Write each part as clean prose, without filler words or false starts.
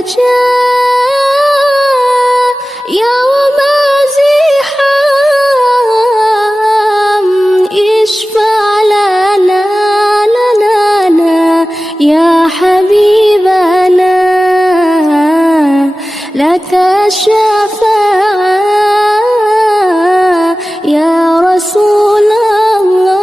يا ومازحا اشفع لنا يا حبيبنا لك الشفاعة يا رسول الله.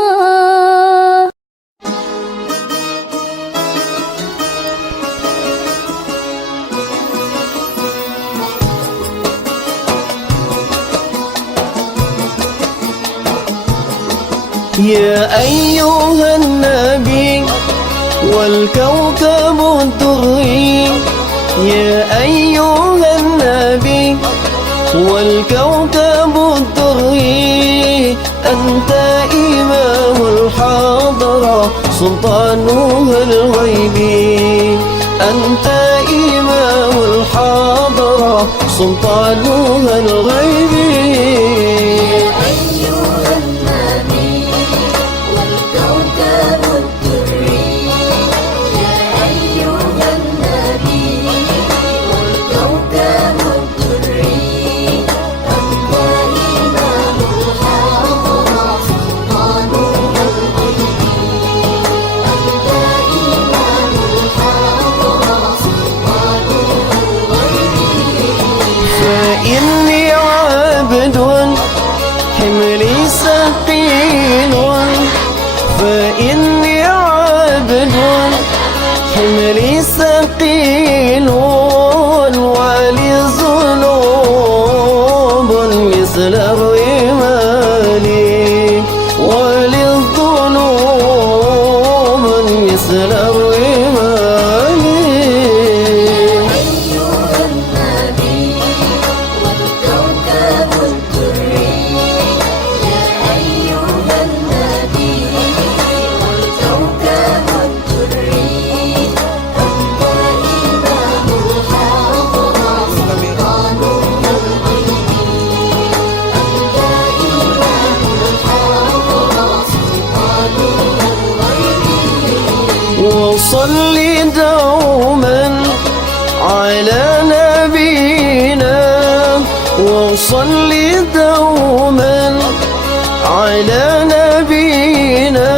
يا أيها النبي والكوكب الدري، يا أيها النبي والكوكب الدري، أنت إمام الحضرة سلطانها الغيبي، أنت إمام الحضرة سلطانها الغيبي. فإني عبد حملي ثقيل، فإني عبد حملي ثقيل، ولي ذنوب مثل الرمال، ولي الذنوب مثل الرمال. وصلي دوما على نبينا، وصلي دوما على نبينا،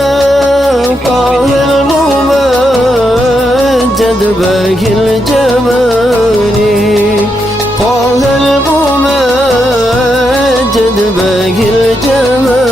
طه الممجد باهي الجمال، طه الممجد باهي الجمال.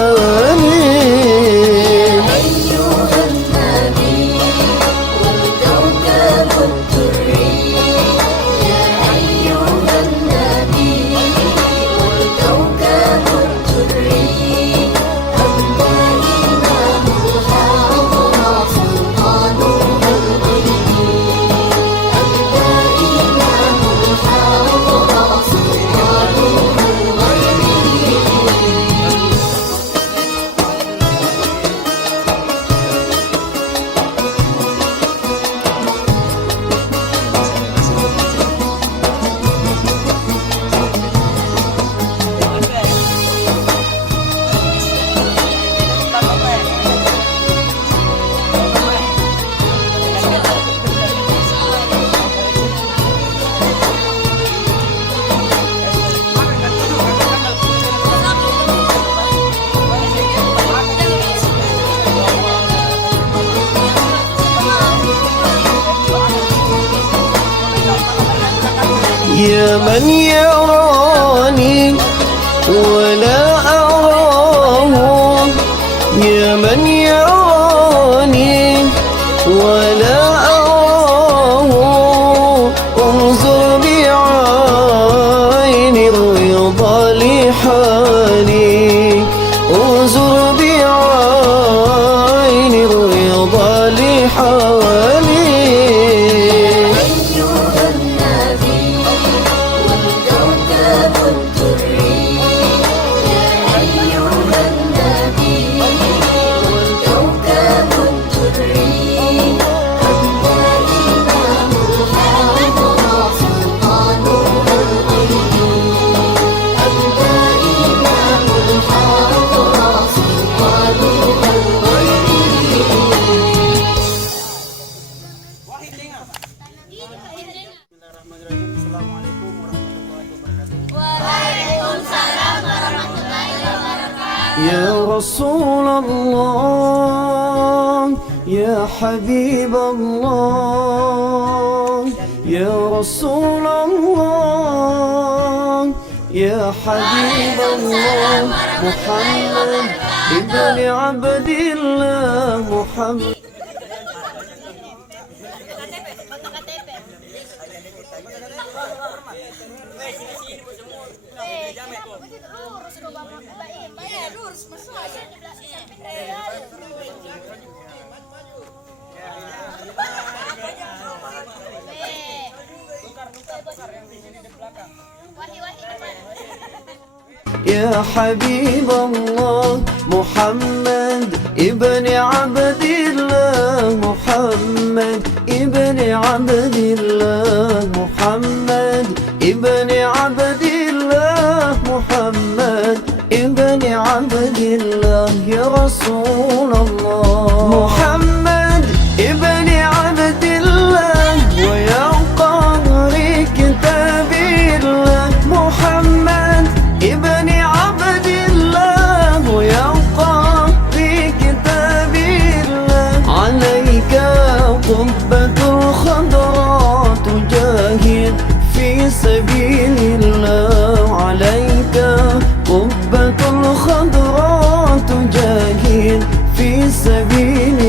يا من يراني ولا أراه، يا من يراني ولا أراه، انظر بعين الرضا لحالي، انظر بعين الرضا لحالي. Bismillahirrahmanirrahim. Assalamualaikum warahmatullahi wabarakatuh. Waalaikumsalam warahmatullahi wabarakatuh. يا رسول الله يا حبيب الله يا رسول الله يا حبيب الله محمد ابن عبد الله محمد. يا حبيب الله محمد ابن عبد الله محمد ابن عبد الله محمد ابن عبد الله محمد ابن عبد الله يا رسول الله محمد ابن عبد الله ويا قارئ كتاب الله محمد ابن عبد الله ويا قارئ كتاب الله عليك قبة الخضراء تجاهد في سبيل الله عليك قبة الخضراء تجاهد في سبيل